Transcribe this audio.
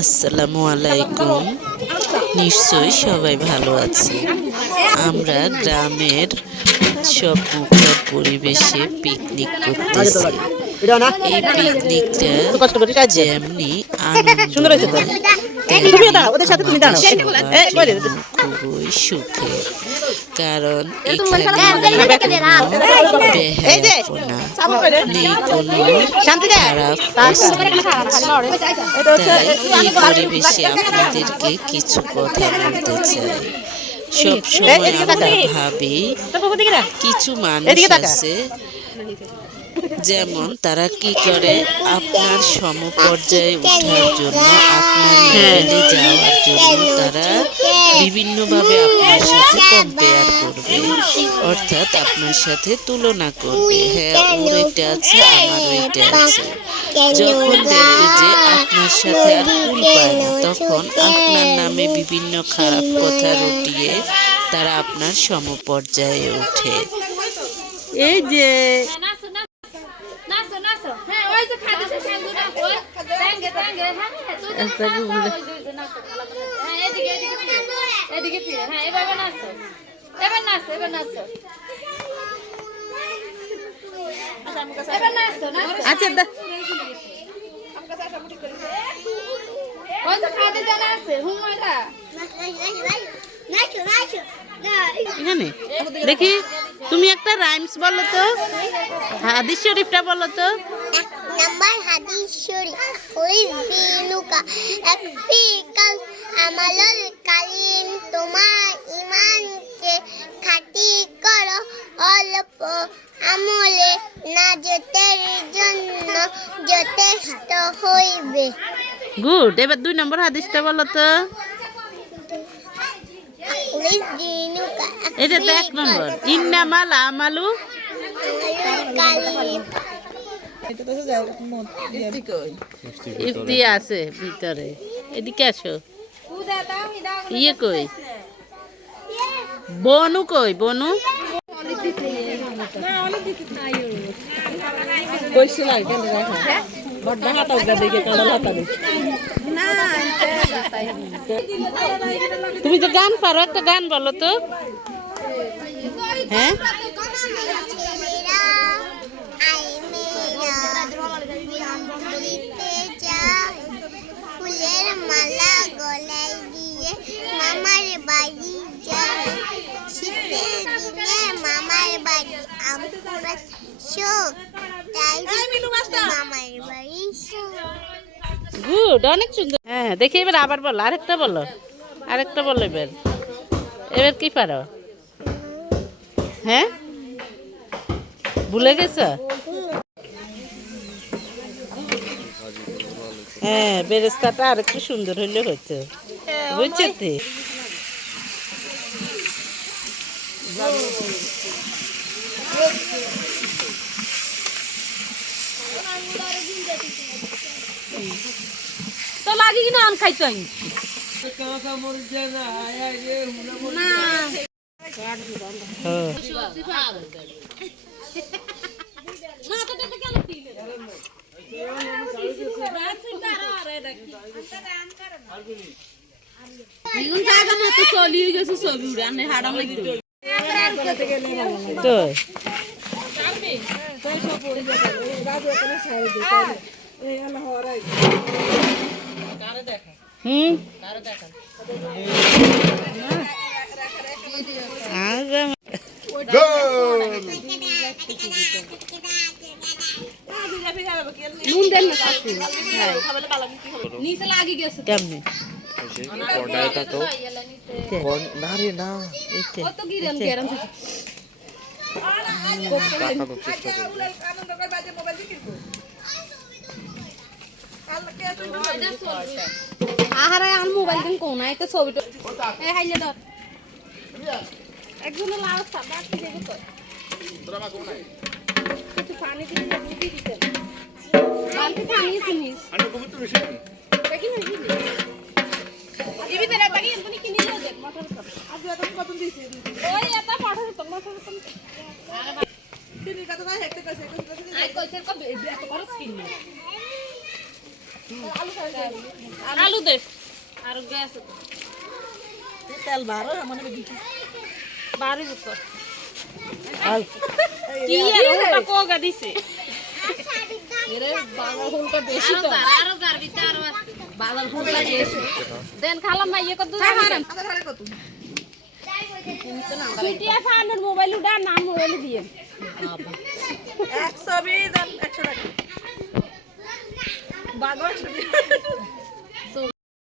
আসসালামু আলাইকুম। নিশ্চয়ই সবাই ভালো আছে। আমরা গ্রামের উৎসব মুখর পরিবেশে পিকনিক করতেছি। এই পিকনিকটা যেমনি আনন্দময় তেমনি আমাদের সবার জন্য খুবই সুখের। কারণ এখানে নেই কোনো বেহায়াপনা, নেই কোনো খারাপ তাই এই পরিবেশে আপনাদেরকে কিছু কথা বলতে চাই। সবসময় আমরা ভাবি কিছু মানুষ আছে যেমন তারা কি করে আপনার সমপর্যায়ে ওঠার জন্য, আপনার লেভেলে যাওয়ার জন্য তারা বিভিন্নভাবে আপনার সাথে কম্পেয়ার করবে, অর্থাৎ আপনার সাথে তুলনা করবে। হ্যাঁ, ওর এটা আছে, আমার ওইটা আছে। যখন দেখবে যে আপনার সাথে আর কুল পায় না, তখন আপনার নামে বিভিন্ন খারাপ কথা রটিয়ে তারা আপনার সমপর্যায়ে ওঠে। এই যে এখানে দেখি তুমি একটা রাইমস বলো তো, হাদিস শরীফটা বলো তো। নাম্বার হাদিস শরীফ দিনুকা একফিকাল আমালুল কালিম, তোমার ঈমানকে খাঁটি করো অল্প আমলে নাজাতের জন্য যথেষ্ট হইবে। গুড। এবার 2 নম্বর হাদিসটা বলো তো। এটা তো 1 নম্বর। ইন্নামাল আমালু কালিম। ইফতি আছে ভিতরে, এদিকে আসো। ইয়ে কই, বনু কই, বনু তুমি তো গান পারো, একটা গান বলো তো। হ্যাঁ, ফুলের মালা গলায় দিয়ে মামার বাড়ি যায়, শীতের দিনে মামার বাড়ি আমরা শোক, তাই মামার বাড়ি শোক। গুড, অনেক সুন্দর। হ্যাঁ, দেখি এবার আবার বলো, আরেকটা বলো, আরেকটা বলো। এবার এবার কি পারো? হ্যাঁ, ভুলে গেছ? হ্যাঁ, বেরেস্তাটা আর একটু সুন্দর হইলে হইতো, বুঝছো? তো লাগি কিনা আন খাইছই চলি গেছে ছবি উড়ে আনে হাড়া লাগতো তো। নিচে লাগি গেছে কেমনে কত গিরান গেরান আহারে আন মোবাইল দিন কোন আইতে ছবিটা এ হাইলে ধর একজন লাল সাদা কি দেব তো তোরা মা কোন আই কিছু পানি দিতে দিতে বালতি পানি শুনিস আমি কবুত তো বেশি দেখি না দিবি দিবি তেরা বাকি এমনি কিনে নিয়ে দেখ মোটর আজ এত কত দিছি ওই এটা মোটর আরে তিনি কত না হেক্টর কইছে আই কইছে কত এত খরচ কিনে আলু দে আর গ্যাস তেল বারো মানে বেশি বাড়ি তো কি আর ওটা কোগা দিছে এরে বাগাল ফুলটা বেশি তো আরো যার ভিতরে আরো আছে বাগাল ফুলটা বেশি দেন খালাম না ইয়ে কত আধারে কত সুটিয়া ফানের মোবাইল উডা নাম মোবাইল দিয়ে 120 100 টাকা বাগর